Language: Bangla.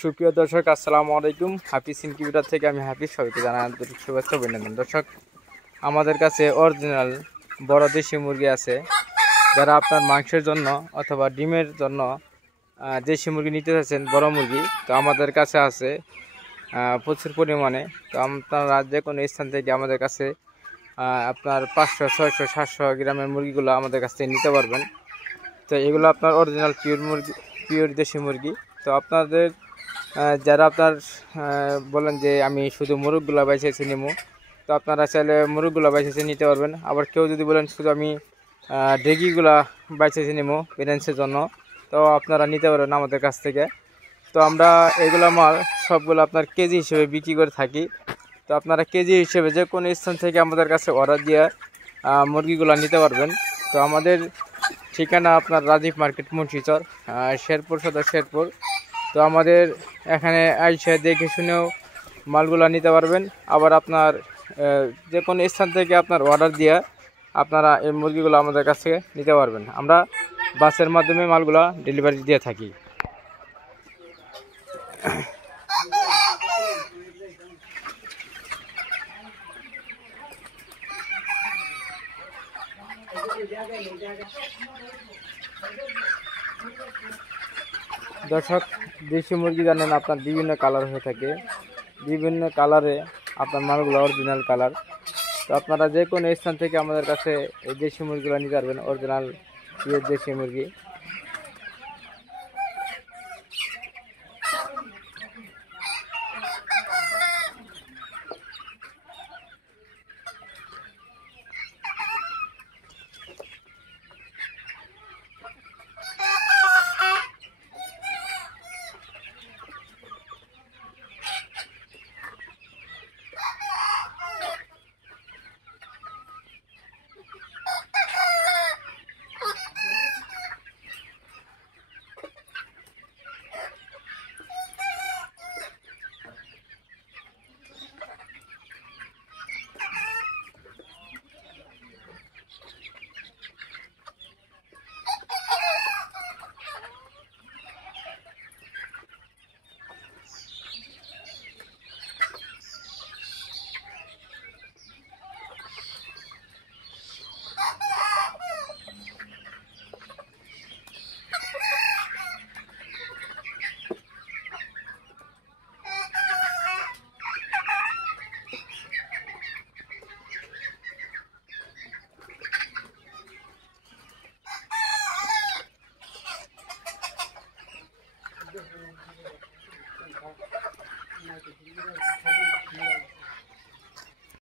সুপ্রিয় দর্শক, আসসালামু আলাইকুম। হাফিজ ইনকিউবেটর থেকে আমি হাফিজ, সবাইকে জানাই আন্তরিক শুভেচ্ছা অভিনন্দন। দর্শক, আমাদের কাছে অরিজিনাল বড় দেশি মুরগি আছে। যারা আপনার মাংসের জন্য অথবা ডিমের জন্য দেশি মুরগি নিতে চাচ্ছেন, বড় মুরগি, তো আমাদের কাছে আছে প্রচুর পরিমাণে। তো আপনারা যে কোনো স্থান থেকে আমাদের কাছে আপনার 500, 600, 700 গ্রামের মুরগিগুলো আমাদের কাছ থেকে নিতে পারবেন। তো এগুলো আপনার অরিজিনাল পিওর মুরগি, পিওর দেশি মুরগি। তো আপনাদের যারা আপনার বলেন যে আমি শুধু মুরগগুলো বাইছেছি নিবো, তো আপনারা চাইলে মুরগগুলো বাইছেছি নিতে পারবেন। আবার কেউ যদি বলেন শুধু আমি ডেগিগুলা বাইছেছি নিবো প্রেগন্যান্সির জন্য, তো আপনারা নিতে পারবেন আমাদের কাছ থেকে। তো আমরা এগুলো মাল সবগুলো আপনার কেজি হিসেবে বিক্রি করে থাকি। তো আপনারা কেজি হিসেবে যে কোনো স্থান থেকে আমাদের কাছে অর্ডার দিয়ে মুরগিগুলো নিতে পারবেন। তো আমাদের ঠিকানা আপনার রাজীব মার্কেট, মুন্সিচর, শেরপুর সদর, শেরপুর। তো আমাদের এখানে আইসা দেখে শুনেও মালগুলো নিতে পারবেন। আবার আপনার যে কোনো স্থান থেকে আপনার অর্ডার দিয়ে আপনারা এই মুরগিগুলো আমাদের কাছ থেকে নিতে পারবেন। আমরা বাসের মাধ্যমে মালগুলো ডেলিভারি দিয়ে থাকি। দর্শক, দেশি মুরগি জানেন আপনার বিভিন্ন কালার হয়ে থাকে, বিভিন্ন কালারে আপনার মালগুলো অরিজিনাল কালার। তো আপনারা যে কোনো স্থান থেকে আমাদের কাছে এই দেশি মুরগিগুলো নিতে পারবেন, অরিজিনাল পিওর দেশি মুরগি।